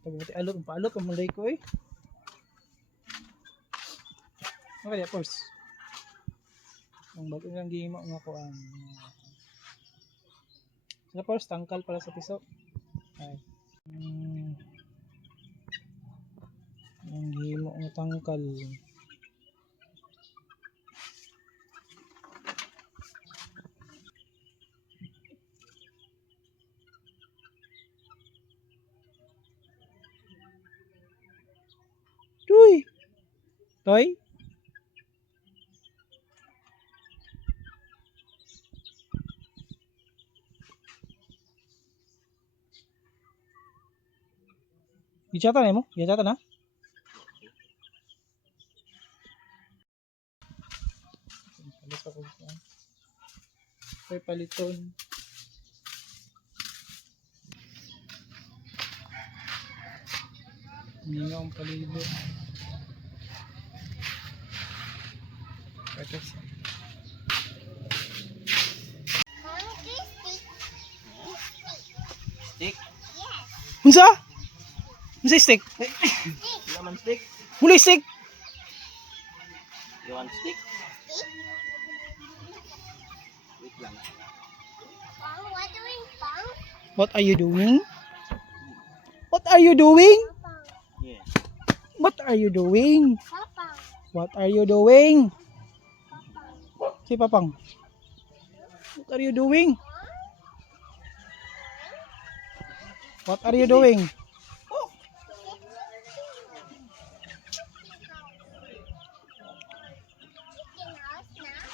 Pagbuti alot ang mulay ko eh. Okay, of course. Ang bago ng gimo nga ko ang of course, tangkal pala sa piso. Ay. Ang gimo ng tangkal. Tuy! Toy? Gijata na mo? Gijata na? Palit ako dyan. Okay, paliton. Hindi nga ang palibot. Stick? Unsa? Unsa stick? You want stick? Muli stick! You want stick? Wait lang. What are you doing? What are you doing? Yeah. What are you doing? What are you doing? Si Papang. What are you doing? What are you doing?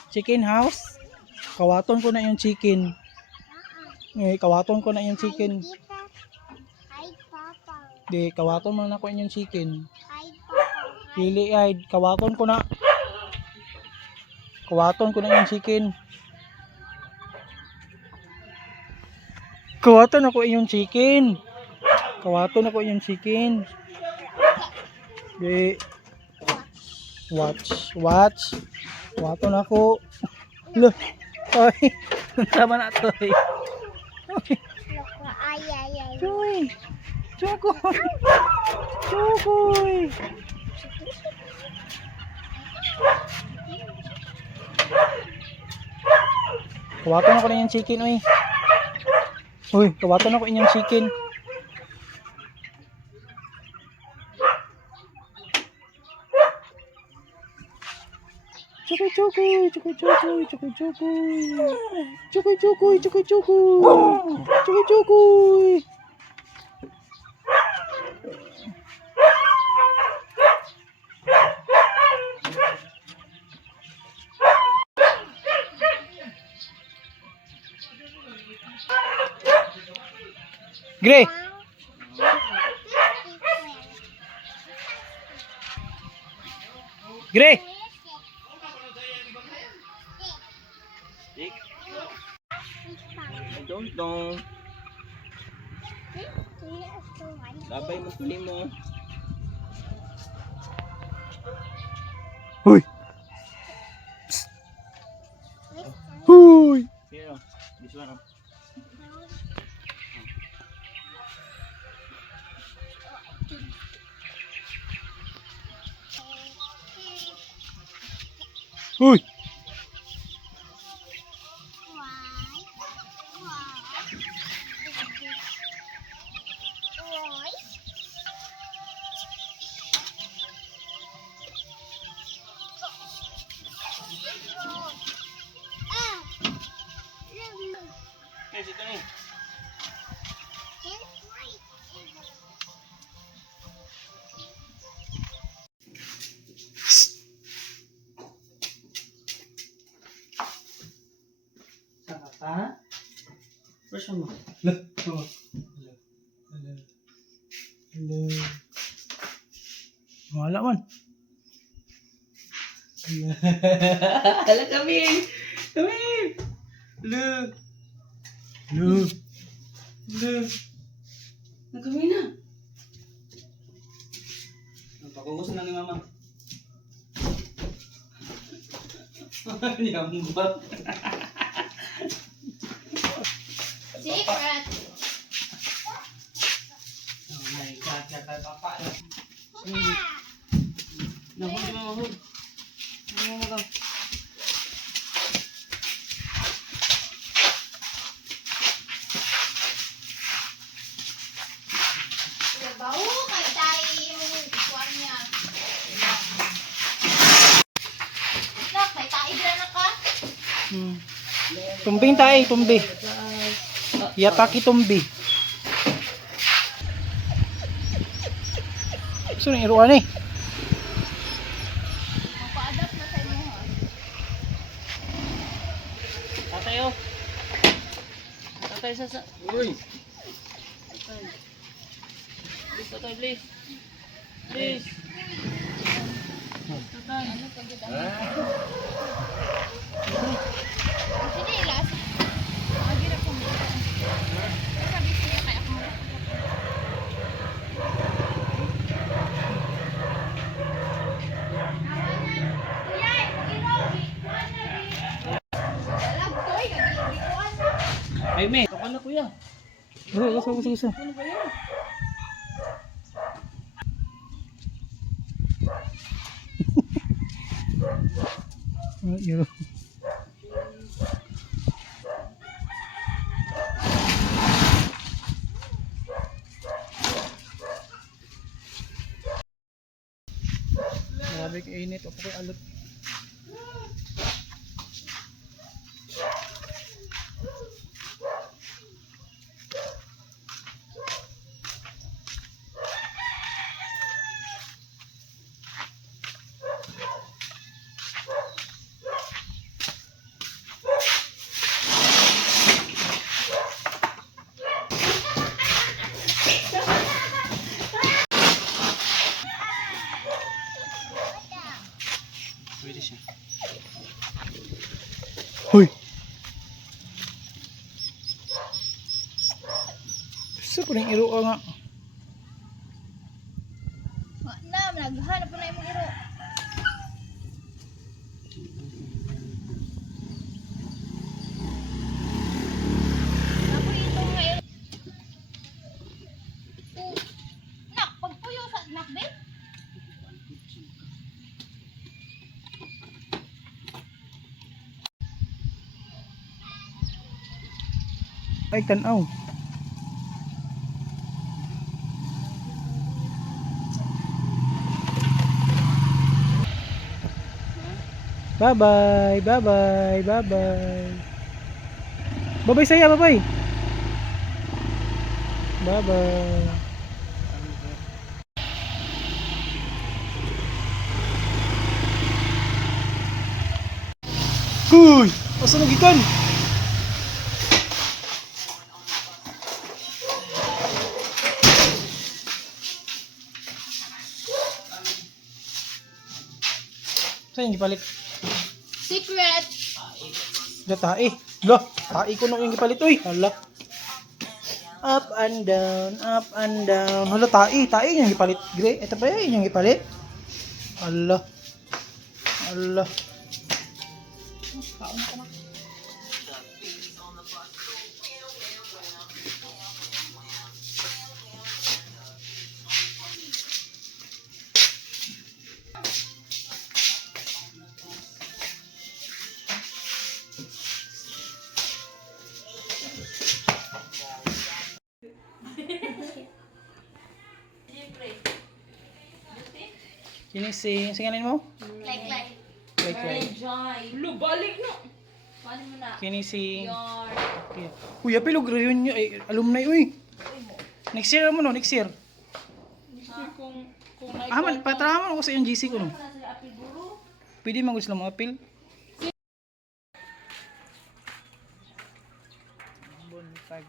Chicken house? Kawaton ko na yung chicken. Eh, kawaton ko na yung chicken. Di, kawaton mo na ko yung chicken. Pili ay, kawaton ko na. Kawaton ko na yung chicken. Kawaton ako yung chicken. Kawaton ako yung chicken. Di. Watch. Kawaton ako. Look. Toy. Tama na toy. Toy. Chokoy. Chokoy. Kawaton ako na yung chicken, oy. Uy, kawaton ako inyong chicken. Chokoy. Gre. Gre. Stick? I don't know. Labay mo tuli mo. Huy. Huy. Here, this one. Huy. Okay, sit down. Saka? First one mo. Hello. Wala man. Hala kami. Look. Nagkami na. Napakugos na ni mama. Yambak. Secret. Oh my Nahuli mo, mahuli. Ano mo magaw? Bau kay tayo yung kuwan niya. Nak, may tayo dyan na ka? Tumbing tayo, tumbi. Yataki tumbi. Gusto nang iruan eh. Magpa-adapt na sa imo ha. Tatay oh. Tatay sa. Uy. Tatay. Please, tatay, please. Please. Tatay. Ano pag ito? Sino ilas? Magirap ko mo. Sabi siya kaya ako mo. Ay, me. Kapal na kuya. Gusto. Ano ba yan? Yun. Grabe kainit. Opo ko alot. Pwede siya. Hoy! Gusto ko rin iruan nga. Na, naghanap na imong iro. Ako itong ngayon. Nak, pagpuyo sa nakbit. Ay, tanaw. Bye-bye, bye-bye, bye-bye. Bye-bye saya, bye-bye. Bye-bye. Uy! Asa nagikan? Saan yung gipalit? Secret. Da tae. Lo, tae ko nung yung gipalit. Uy, hala. Up and down, up and down. Hala, tae. Tae yung gipalit. Gre, ito pa yun yung gipalit. Hala. Hala. Kini si, singanin mo? Like. Like. Lu, balik no. Paano mo na? Kini si... Your... Okay. Kuya, pilog reunion. Ay, alumni, uy. Next year mo no, next year. Kung Ah, man, patrama ako sa yung GC ko no. Ano sila apil duro? Pwede man gusto lang mga apil. Buntag.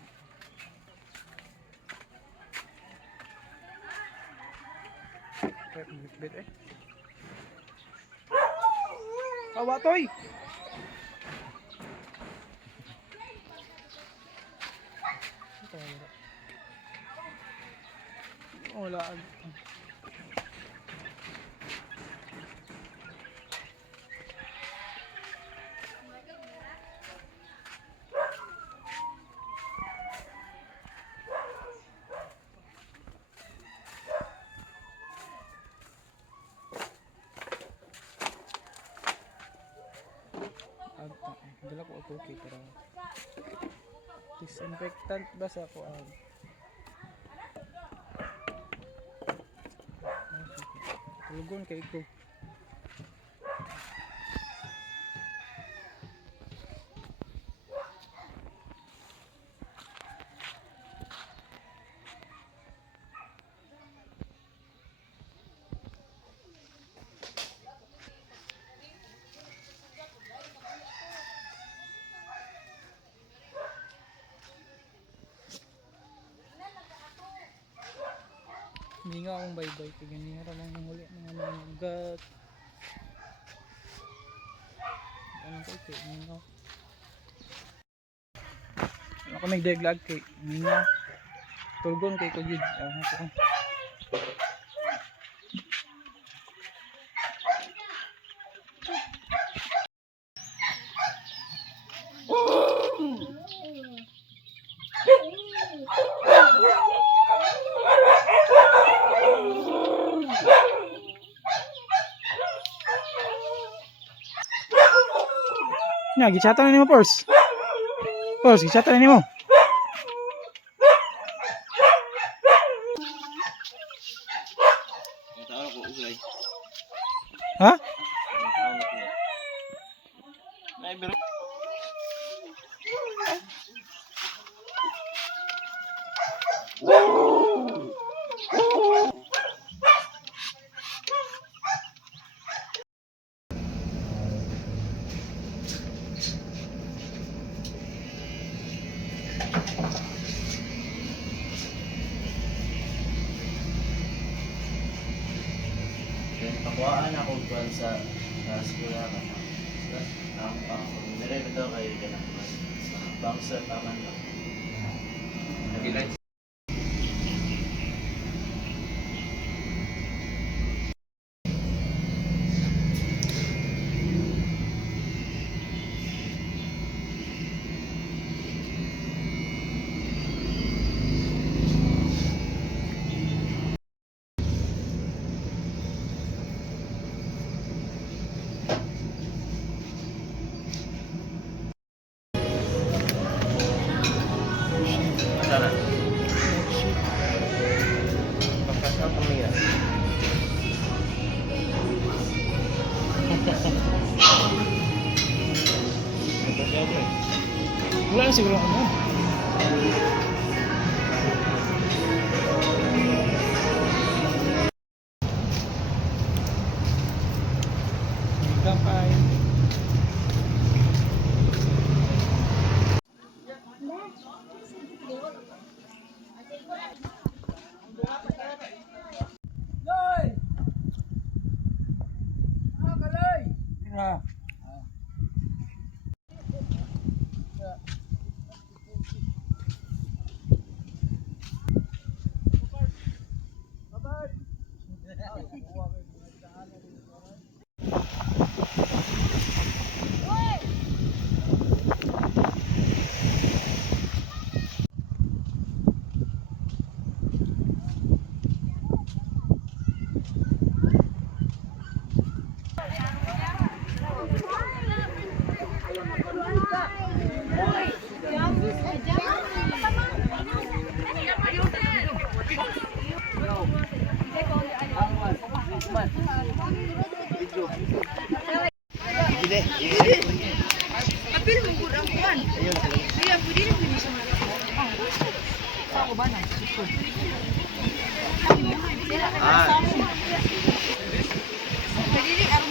Bit eh. Kawa toy. Wala. ko kay para disinfectant ba sa kuan. Lugon kay ko. Hindi nga akong bye-bye kaya ganyan ra lang huli mga ugat. Ano ko kay nga. Ako nagdaglag kay nga. Tulgon kay ko gid. Ako. Nya, gichata na nimo, Pors. Pors, gichata na nimo. Ha? Pakuhaan ako kuan sa eskwela ka. Ang nire bitaw kay kanang sa bangsa taman lang. Nagilay. Sana. Bakas na pamilya. Wala na siguro ako. Gampay. Ah.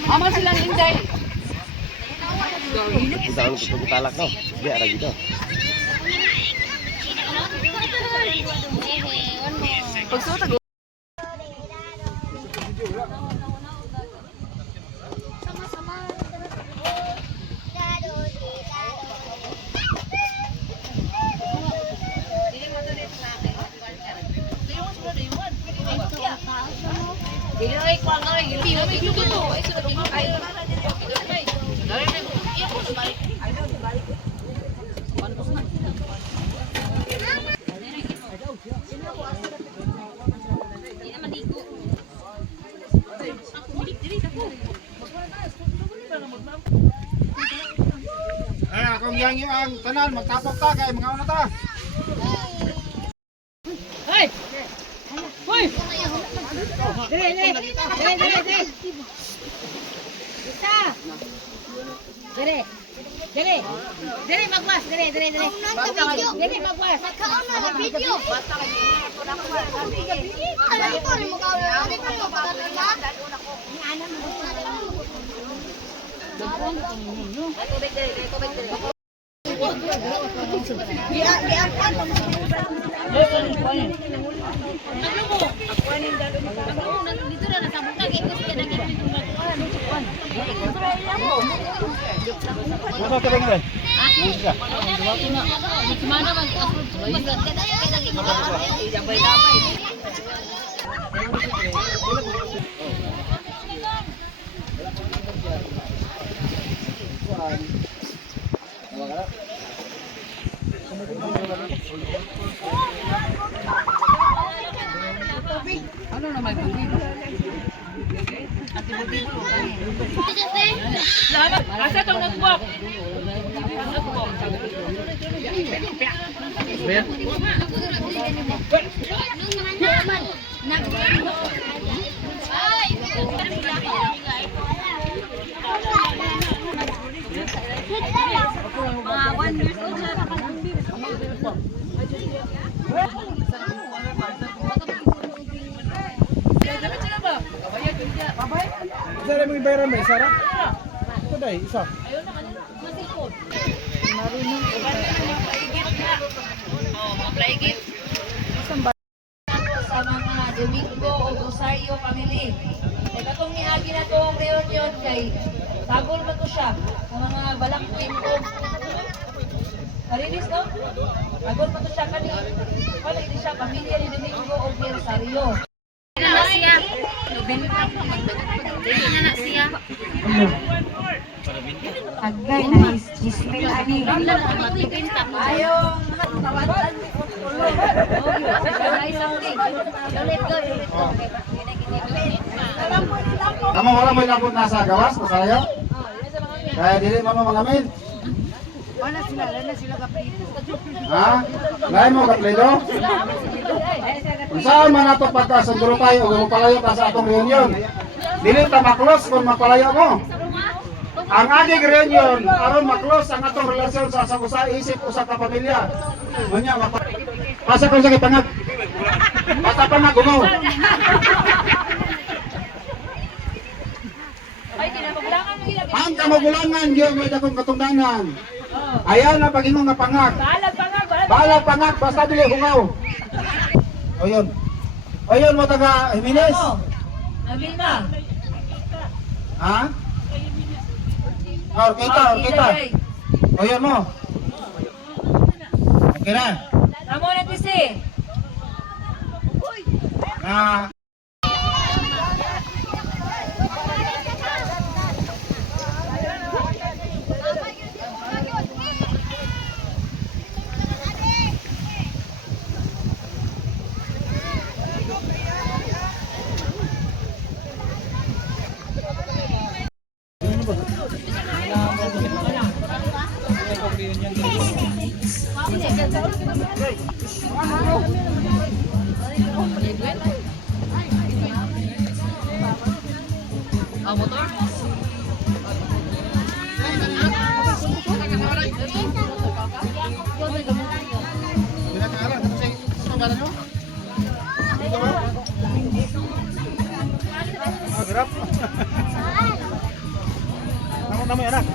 Aman silang inday. Kita lu kutu talak no. Dia ada gitu. Pagsuot ako. yang ang tanan magtapok ta kay mga una ta. Hoy! Hoy! Dire magwas, dire. Dire magwas. Kaon na video. Alam ko ni mo kaon. Ate ko mo pagkatala. Ni ana mo. Dito na nasabot na ito siya naging Ano ka tingin? Gimana man Ano na may tubig? Salamat. Asa itong notebook? Notebook. mga 1 years old siya. Isa rin mga bayaran ba? Isa ra? Ito dahil, isa. Sa mga Domingo o Rosario family. Kaya katong miagi na itong reunion kay sagol ba to siya sa mga balak pinto. Karinis no? Sagol ba to siya kani? Wala ini siya pamilya ni Domingo o Rosario. Na siya. Na siya. Agay na ismil ani. Ayaw tawatan. Kamu wala mo inabot na sa gawas, masayo? Kaya dili mo mangamin. Wala sila kaprito. Ha? Lain mo kaplido? Kung saan man ato pagkasunduro tayo o mapalayo ka sa atong reunion, dili ta maklos kung mapalayo mo. Ang aging reunion, aron maklos ang atong relasyon sa usa isip usa ka pamilya. Unya pasa ko sa pangag. Basta pangag umaw. Ay, kinapagulangan mo gila. Ang kamagulangan diyo may dakong katungdanan. Ayan ang pag-ingon nga pangag. Balag pangag basta dili hungaw. Oyon. Oyon mo taga Jimenez. Nabil na. Ha? Orkita. Oyon mo. Okay na. Amo na tisi. Ah, Motor? pinakalan kasi sa baran nyo? Dito ba? Grab. Namo anak.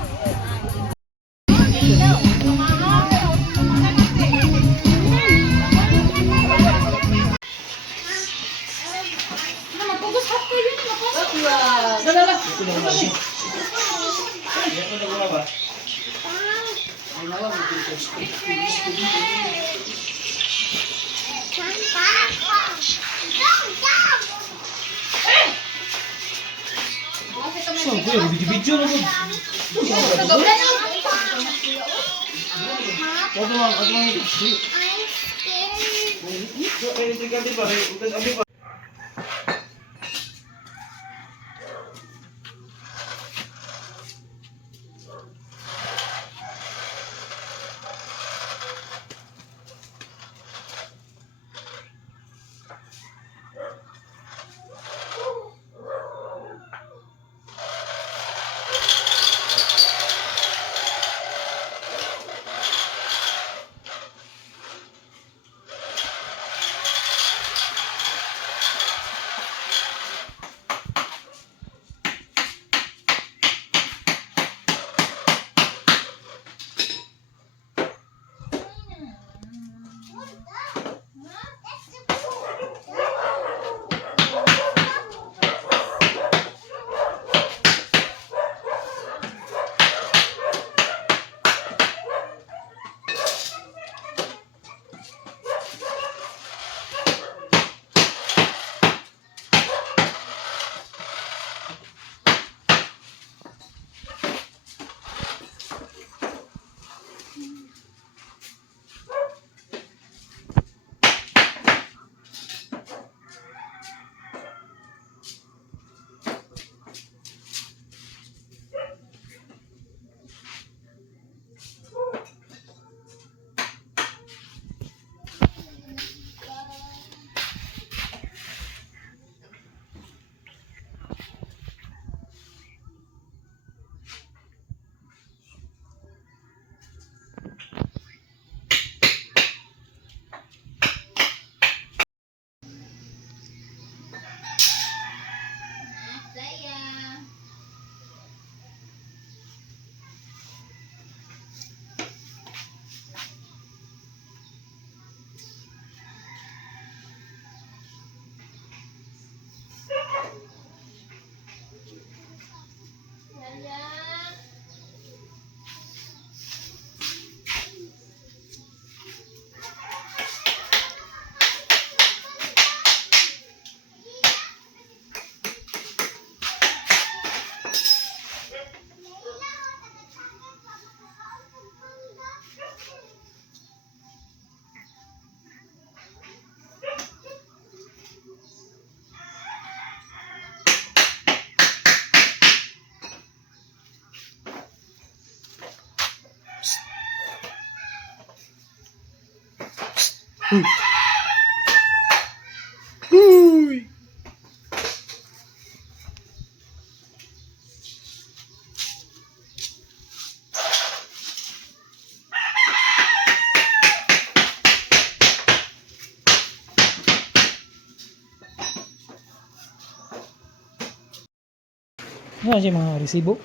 Huy! Ano siya mga resibo?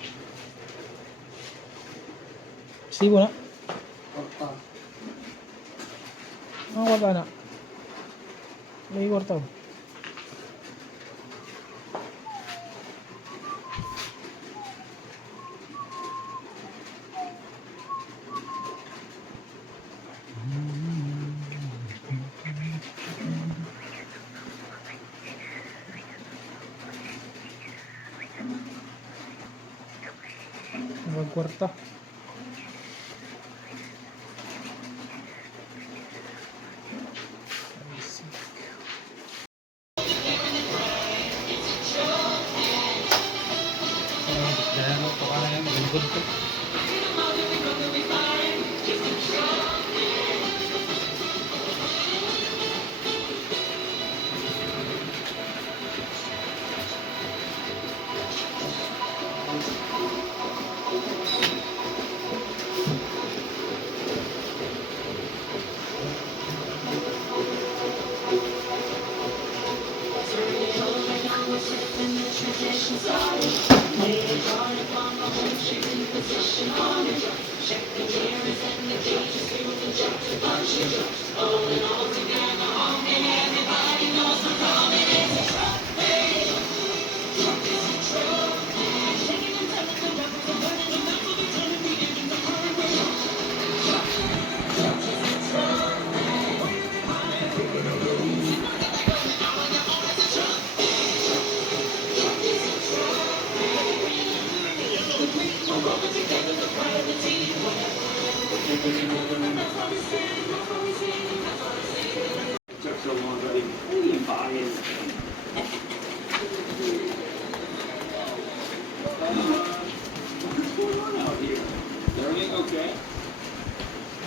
Resibo na? Ang wala na. May kwarta. Ang kwarta.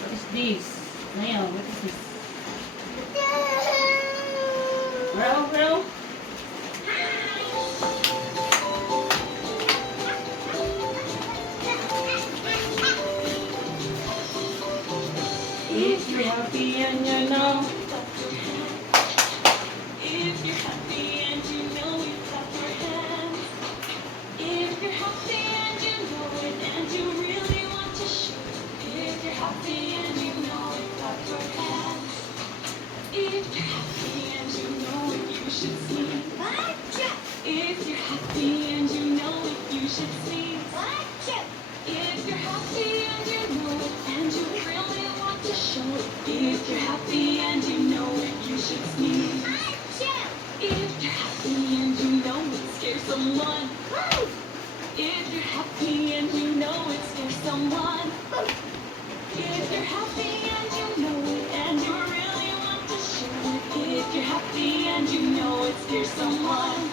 What is this? Nail, what is this? Bro. If you're happy and you know. If you're happy and you know it, clap your hands. If you're happy and you know it and you really want to show it. If you're happy and you know it, clap your hands. If you're happy and you know it, you should sing. If you're happy and you know it, you should sing. If you're happy and you know it and you really want to show it. If you're happy and you know it, you should sneeze. If you're happy and you know it, scare someone. If you're happy and you know it, scare someone. If you're happy and you know it and you really want to show it. If you're happy and you know it, scare someone.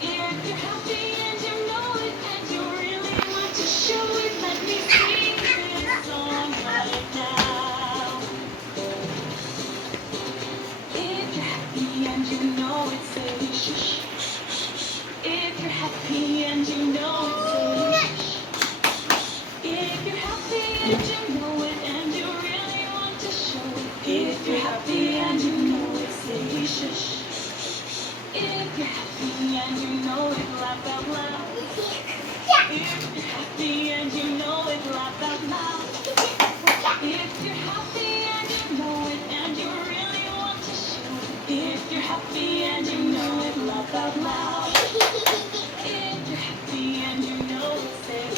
If you're happy and you know it and you really want to show it, let me sing this song right now. If you're happy and you know it, say shush. If you're happy and you know it, say shush. If you're happy and you know it and you really want to show it. If you're happy and you know it, say shush. If you're happy and you know it, laugh out loud. If you're happy and you know it, laugh out loud. If you're happy and you know it and you really want to show it. If you're happy and you know it, laugh out loud. If you're happy and you know it, say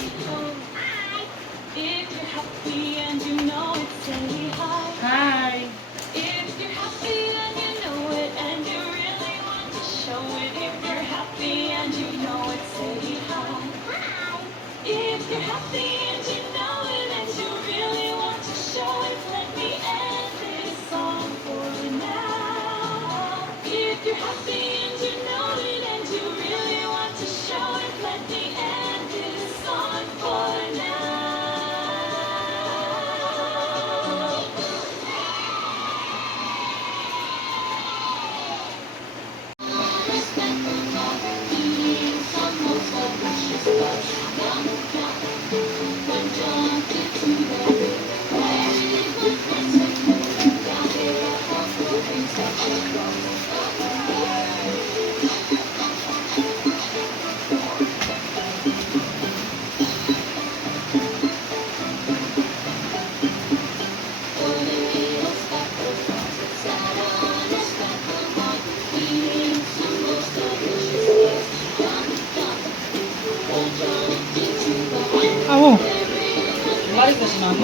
hi. If you're happy and you know it, say hi. Hi. If you're happy and you know it and you really want to show it. If you're happy and you know it, say hi. If you're happy and you know it and you really want to show it, let me end this song for now. If you're happy and you know it and you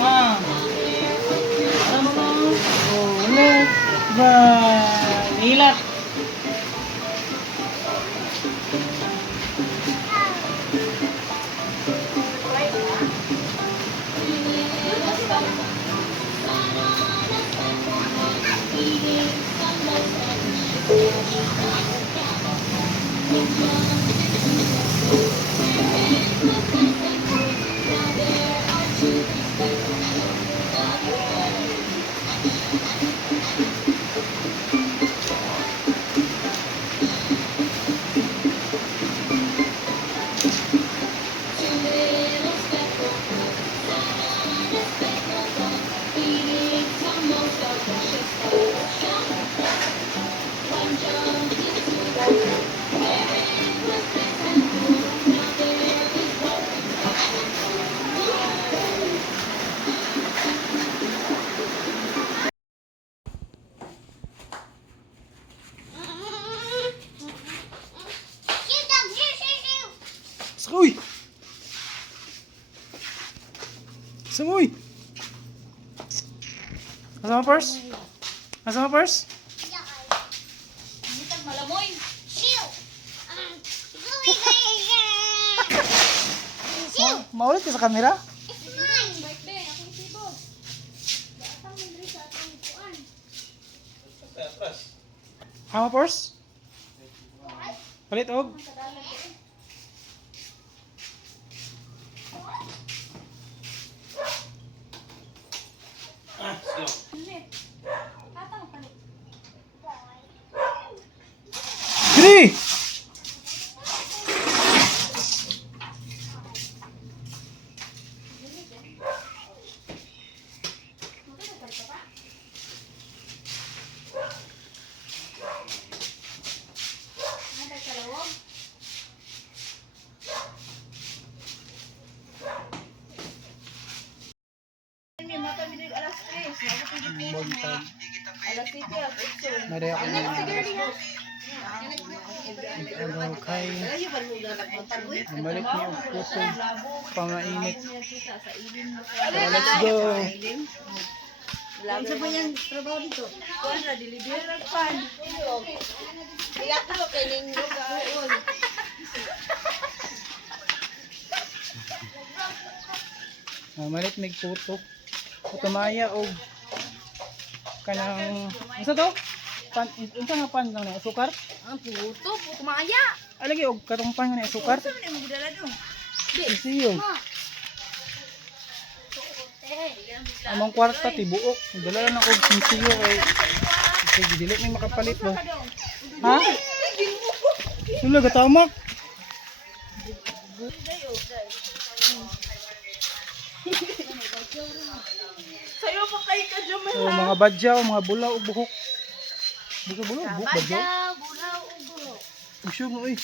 Ma. Tama na. Oh, ulit. Ba, nilat. Sakoy! Samoy! Asa mo purse? Asa mo purse? Bitag malamoy. Maulit ka sa camera? Birthday, akong sibo. Datang din rin sa atong kuan. Asa mo purse? Palit og? Atang palit. Giri! Ano sa lawog? Ini mata binig alas 3. Alas 7 at 8. Nari ako na. Ano kay... Balik niyo ang puso. Pangainit. So, let's go. Sa ba yung trabaho dito? Kuan na delivery ng pan. Kaya ko kay ning buol. Malit mig puto. Putumaya og kanang unsa to? Pan unsa nga pan lang na sukar? Ang puto, kumaya. Alagi og katong pan nga na sukar. Ano mo gidala do? Siyo. Among kwarta tibuok. Dala na og sinsiyo kay sige dili may makapalit lo. Ha? Wala gatamak. Sayo pa kay ka Jomel. So, mga badyaw, mga bulaw ug buhok. Buhok, badyaw. Bulaw, ubo. Usyo mo eh.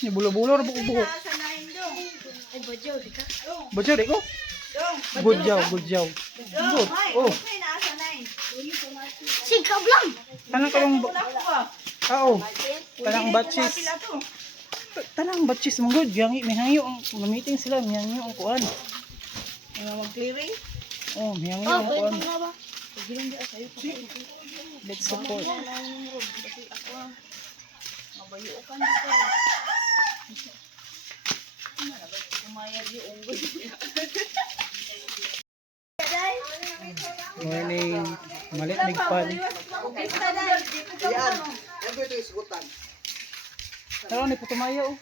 Ni bulaw-bulaw ra buhok. Sa nain do. Ay, badyaw, di ka? Badyaw di ko? Gudyaw. Good. Oh, Ay nasa nain. Singkaw lang. tanang kalong Wala ko ba? Oo. Tanang batches. Pila to. Tanang batches mong good. Yangi may hangyo ang meeting sila, may hangyo ang kuan. Ano mag clearing? Oh, may hangyo ang kuan. nga ba? Let's support. Mabayo ka dito. Kumayag yung unggoy. Morning. Malit mig pan. Yan. Tara ni putumaya oh.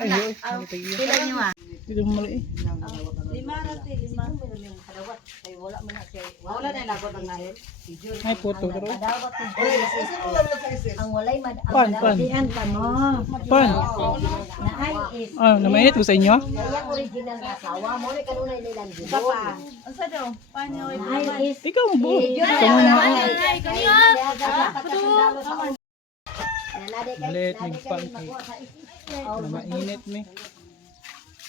Ay, yoy, ni tagiya. Pila niyo ah? Dito mo mali eh. 5 rati, 5. Wala na lagot ang nahin. Ay puto pero. Ang walay Pan. ka mo. Pan. Na ay is Ah, namainit ko sa inyo? kaya original na asawa mo ni kanunay nilang Isa gibo. pa. Asa daw? Panyo Na ay is Ikaw mo buo. Kamu na. Malit mig pan kay. Namainit mi.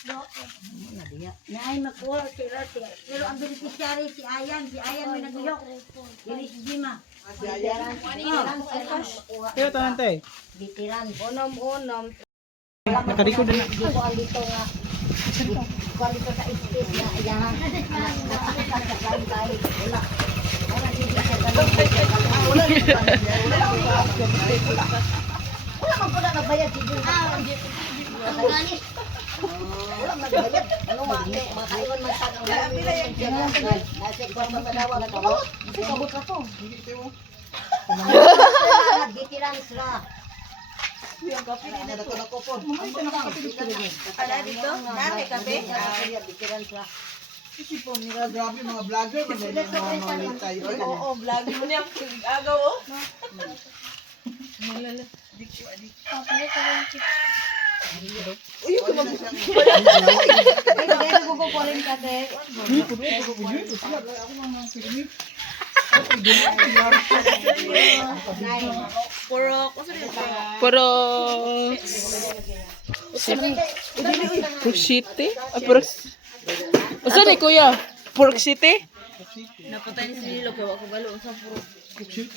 Na ay makuha si Rote. Pero ang beneficiary si Ayan may naguyok. Dili si Jima. Kaya tanan tay. Bitiran. Unom. Nakadikod na. Gibo ang dito nga Balik ko sa space na ayahan. Wala. Wala hindi siya wala man po na nagbayad si Jun. Wala man nagbayad. Ano makaiwan man sa kang nasa ikaw pa madawa na to. Kasi kabot ka to. Bitiran sila. Yung kape din na to. Ala dito? Nare kape? Bitiran sila. Grabe mga vlogger, mga tayo. Oo, vlog mo niya. Agaw, oh. Ay, dahil nagkukukurin kasi. Puro City? Asa ni kuya? Pork City? Napatay ni si Lilo, kaya ako balo. Sa puro.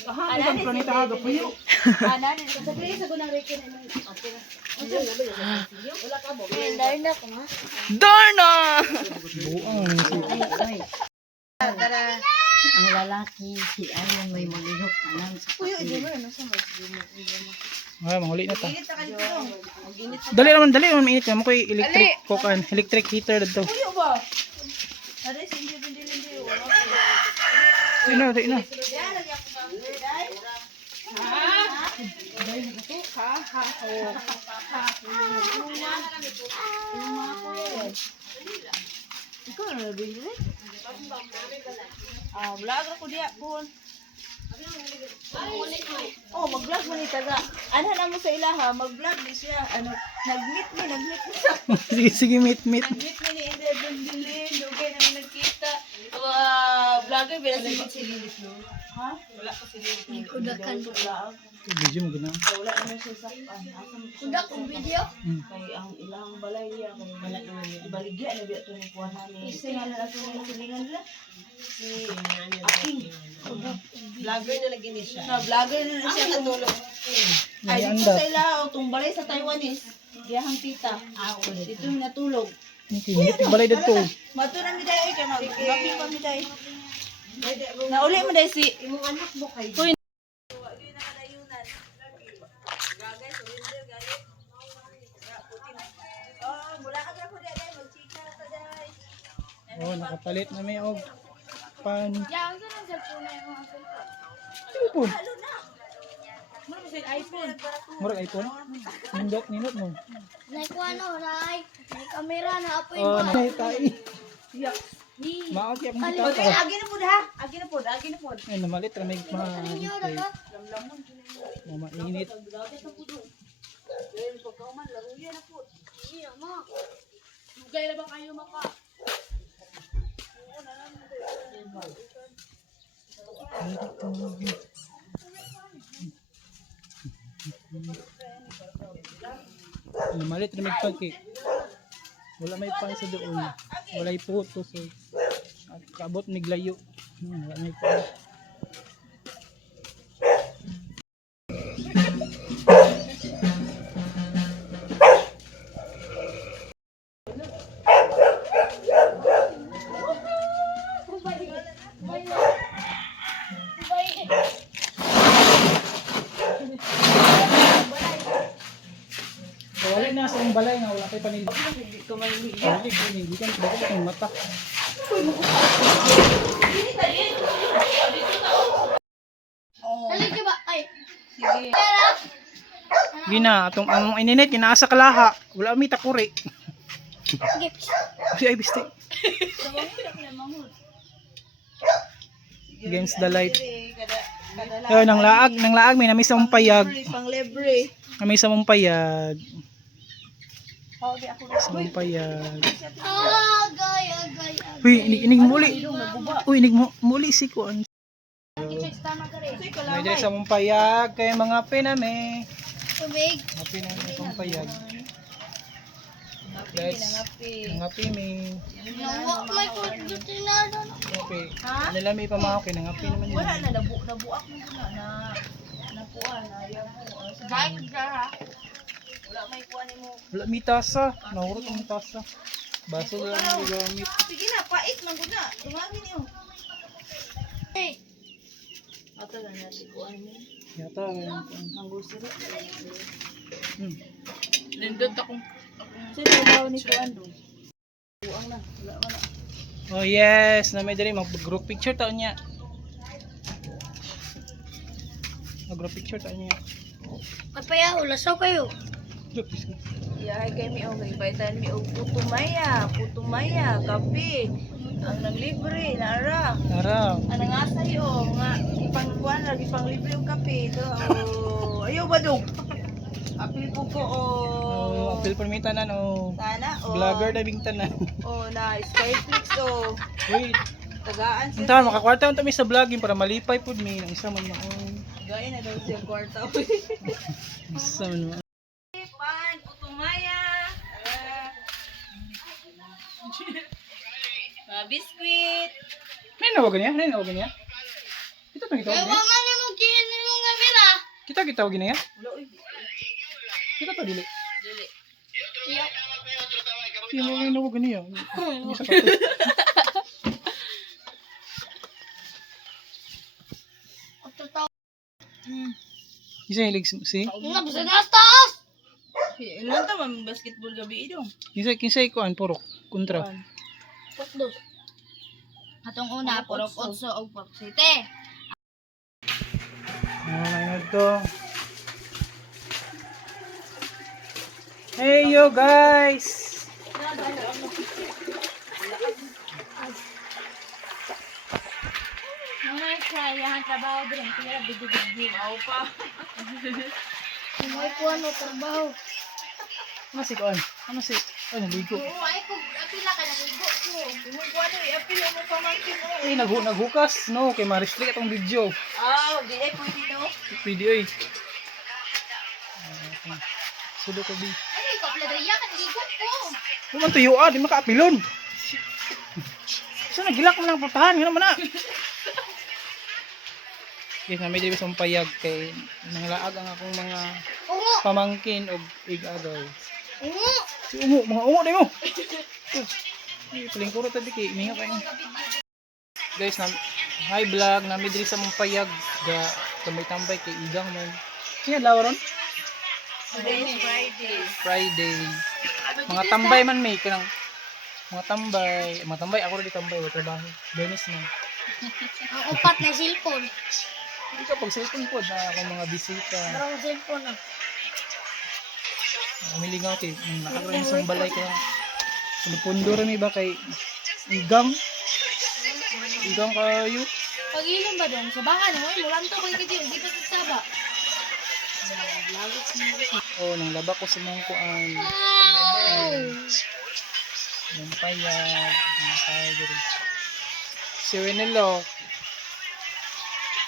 Aha, ang planeta haga po yun. Ana, sa pagkaya sa gunang rekin. Wala ka mo. Darna ko, ha? Darna! Ang lalaki si Ayan may malihok anan sa Ay, manguli na ta. Dali naman, mainit naman ko electric kukan, electric heater dito. Kuyo ba? Aray, hindi. Sino. Ikaw na nabili? Vlog ako diya po. Oh, mag-vlog mo ni taga. Ano na mo sa ilaha, mag-vlog di siya. Ano, nag-meet mo sa. Sige, meet. Nag-meet mo ni Inde Bundilin, lugay namin nagkita. Vlogger, bila si Lilith, no? Ha? Wala ko si Lilith. Kudakan ko vlog. Video mo gina. Wala naman siya sa Kudak ang video. kay ang ilang balay niya kay wala naman ibaligya na biya to ni kuha ni singa na ato ni silingan nila si Aking vlogger na lagi ni siya vlogger na siya natulog ay dito sa ila tong balay sa Taiwanese diyahang tita dito yung natulog Balay dito. maturan mi dai kay mag-gapi pa mi dai nauli mo dai si imong anak mo kay Oh, nakapalit na may og pan. Yan, saan ang cellphone na yung mga cellphone? Cellphone. mo sa iPhone Murag iPhone. Nindot mo. Naikuha na, Ray. May kamera na apoy Oh, mo. tay. Ni. Mao siya kung Okay, kita. agi na pod ha. Agi na pod. Ay, namalit ra may Ninyo, dapat. mainit. Iya, ma. Lugay na ba kayo maka? Namalit ra may pagki. Wala may pan sa doon. Wala ipoto so at kabot miglayo. Wala may pan. Wala na sa ang balay nga wala kay panilip. Dito may Hindi kan dapat ang mata. Dali ka ba? Ay. Sige. Gina atong ang ininit ginaasa kalaha. Wala mi takuri. Ay biste. Against the light. Ayun, nang laag may nami sa mong payag. Pang libre. Nami sa mong payag. Oh, di ako Sa mong payag. Agay. Uy, inig muli. Uy, inig muli si kuan. Kitchen tama ka rin. May diri sa mong payag kay mga pinami. Tubig. Mga pinami sa mong payag. Guys, nangapi mi. Nawa, may kudutin na doon. Okay. Nila may pamako kay nangapi naman yun. wala na nabuak mo na napuan ayaw mo. Dahil ka ha. Wala may kuha nimo. Wala mi tasa. Nahurot ang tasa. Baso na lang gamit. Sige na, pait man ko na. Tumangin niyo. Ato na natin kuan mo. Yata. Ang gusto rin. Nindot akong Sino daw ni kuan do? Buang na. Wala wala. Oh yes, na may diri mag-group picture taon niya. Mag-group picture taon niya. Kapaya, ulasaw kayo. Yahay kay mi okay. Baitan mi og putumaya, kape. Ang naglibre, nara. Tara. Ano nga sa'yo, nga ipangkuan lagi pang libre yung kape. Ito, ayaw ba dong? Apil po ko, Oh, apil permitanan oh. Sana, Vlogger na bing tanan. Na, Skyflix, Wait. tagaan siya. Unta makakwarta unta mi sa vlogging para malipay pud mi ang isa man maon. Gaya na daw siya kwarta. Isa man maon. Pan, putumaya. Biskuit. Nay nawagan niya, nay nawagan niya. Kita to kita. Mani mo kinin mo nga mira. Kita kita wag niya. Wala, uy. Kita to dili. Dili. Sino may nawagan niya? Isa pa. Isa hilig si. Nga, basta na taas. Ilan man basketball gabi idong. Kinsa kuan purok kontra. Putdos. Atong una, purok 8 o purok 7. Ano to? Hey yo guys. Mga kaya trabaho din. Kaya bigil-bigil. Mau pa. May kuha no trabaho. Ano si kuan? Ano si? Ano ligo? Oo, ay kung apila ka naligo ko. Kumukuha na, i-apil mo pamangkin mo. Eh naghukas no kay ma-restrict atong video. Di ay pwede no. Video eh. Sudo ko bi. Ay, ikaw pladriya ka naligo ko. Kuman tuyo di makaapilon. So nagilak mo lang putahan, ngano man na. Yes, na may dili sa payag kay nanglaag ang akong mga Ungo. pamangkin og igagaw. Ungo. Si ungo, mga ungo di mo. Paling kuro tabi kay minga kayo. Guys, na hi vlog na may dili sa mong payag ga tambay-tambay kay igang man. Sino lawaron? Today is Friday. Friday. Mga tambay man may kanang mga tambay ako rin tambay wa trabaho. Benes man. Ang upat na cellphone. Hindi ka pag cellphone po na akong mga bisita. Parang cellphone na. Umilingaw kay nakakaroon sa balay ko. Pundo rin ba kay igang kayo. Pag-inom ba doon? Sa baka no? Mulan to kay kiti. Dito sa saba. Oh, nang laba ko sa mga kuan. Yung payag, yung tiger. Si Renelo.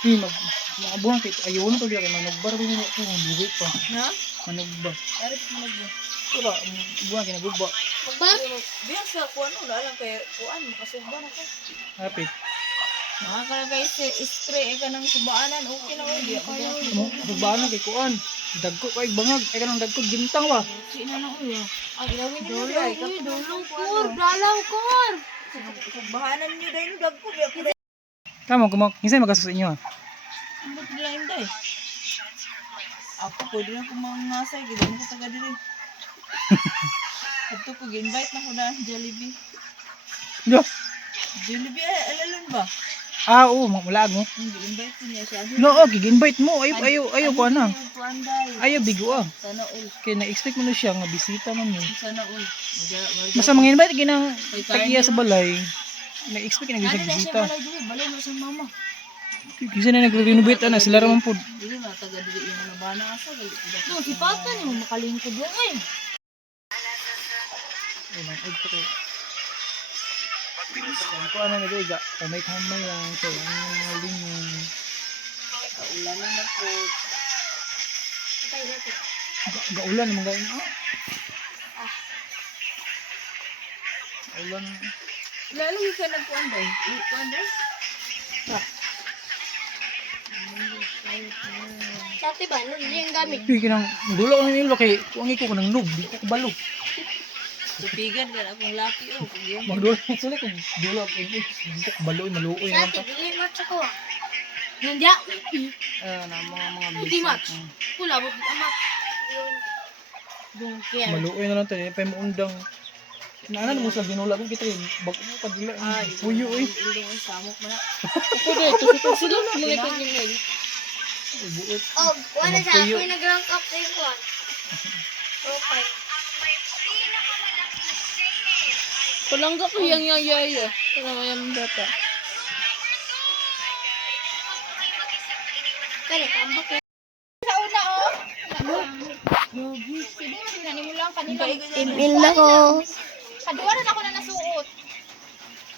Maabuhan kit ayun to diya kay manugbar ba niya ko buhi pa. Na? Manugbar. Ari mo nagbo. Wala, buwan kinagugba. Magbar? Biya sa kuan wala lang kay kuan makasugba na ko. Hapit. Nakakala kay spray ka ng subaanan okay na uli. Mo, sugbaan kay kuan. Dagko kay bangag, ay kanang dagko gintang ba. Sino na ulo? Ang gawin niyo Dolo, ay dolo, kur. Dalaw, kur. Subahanan niyo dahil dagko biya ko. Kamo kumak, kinsa magasus sa inyo ha? Ang lain day. Ako pwede na kumangasay gid mo taga diri. Ato ko invite na ko na Jollibee. Yo. Jollibee alalon ba? Ah, oo, mulag mo. Hindi invite ko niya siya. No, okay, invite mo. Ayo ko na. Ayo bigo ah. Sana all. Kay na-expect mo na siya nga bisita man yun. Sana all. Basta mga invite ginang tagiya sa balay. Na-expect na siya bisita. Balay mo sa mama. Kasi na nagre-renovate na sila raman po. Dili na taga dili yung nabana asa gali. No, si Papa ni mo makalingkod yun eh. Ko ano na diga, kamay kamay lang so ang mga lingon. Ulan na po. Gaulan naman gayon. Ulan. Lalo ka nagkuan day. Kuan day. Dati ba, no, hindi yung gamit. Uy, kinang gulo ko ng ilo kay kung iko ko ng noob, di ko kabalo. Tupigan ka na kung laki o. Magdulo. Sali kung dulo. Baloy, maluoy. Dati, dili match ako. Nandiya. Na mga Hindi match. Pula, buti amat. Yun. Don't care. Maluoy na lang tayo. Pa maundang. Naanan mo sa ginula kung kita yun. Bago mo padula. Puyo eh. Ilong ang samok mo na. Ako dahil, tusok sila. Mulikod yung mail. Buot. Oh, wala sa Magtuyo. ako yung nag-rank up sa yung kuwan. Okay. Palangga ko yung yaya. Palangga yung bata. Kaya, tambak yan. Sa una, oh. Yogi. Sige, masinani mo lang kanila. Email na ko. Kaduwa na ako na nasuot.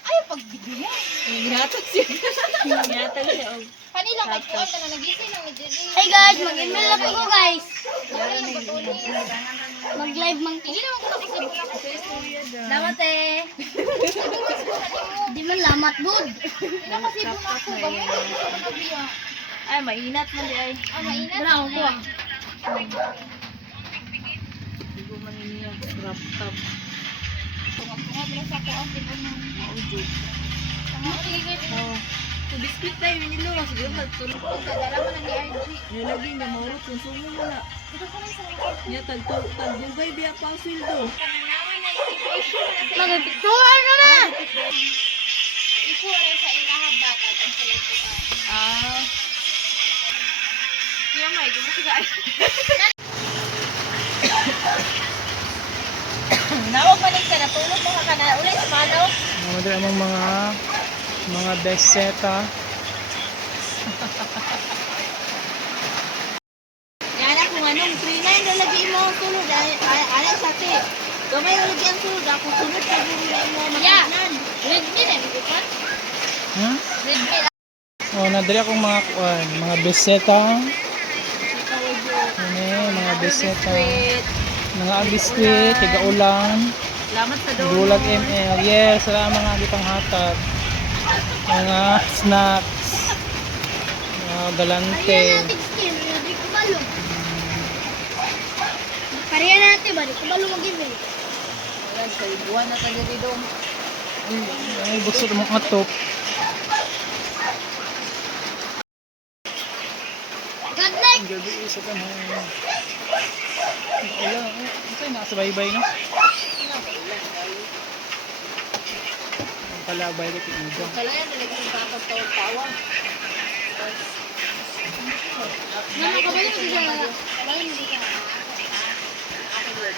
Ay, pagbigyan. Hinatag siya. Hinatag siya. Kanila, kahit kuwan na nagising ng nagdiri. Hey guys, mag-email na po ko guys. Mag-live mang hindi naman ko nakisip. Lamat eh. Di man lamat, bud. Hindi na kasi doon ako. Gamay na ako sa kabiya. Ay, mainat man di ay. Ah, mainat. Bravo ko. Hindi man niya. Wrap up. Tungap-tungap lang sa ako ang tipo ng audio. Tama, sige. So, biskuit tayo, minilo lang. Siguro magtulog. Dala mo ng IG. Nilagay niya, maurot. Konsumo mo na. Ito ko na sa Niya, tagdugay biya pa ang sweldo. Mag-picture naman! Iko na sa ilahang bata ang sila ko. Ah. Kaya may, gumasigaan. Nawag manig ka, natulog mo ka na. Ulit, mano. Mga among mga beseta. Yan ako nga nung 3-9 na lagi mo ang tulog. Ala sa ti. Gamay na lagi ang tulog. Ako sunod sa guru na mo makanan. Red meat eh, bukan? Ha? Red meat. Oh, nadali akong mga beseta. Mga beseta. Mga biskuit, tiga-ulan. Salamat sa doon. Gulag ML. Yes, salamat mga gitang hatag. Mga snacks. Mga galante. natin skin, natin kumalo. Parihan natin ba? Di kumalo mag-email. Ayan, sa ibuan na tayo dito. Ay, gusto mong atop. God like! Ang gabi, isa ka na. Wala, ito yung nasa baybay, no? Ang kalabay ko tinidong. Kalayan na lagi yung kakatawa-tawa. Nama, kabayan mo siya. Kabayan mo siya.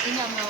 Ina mo.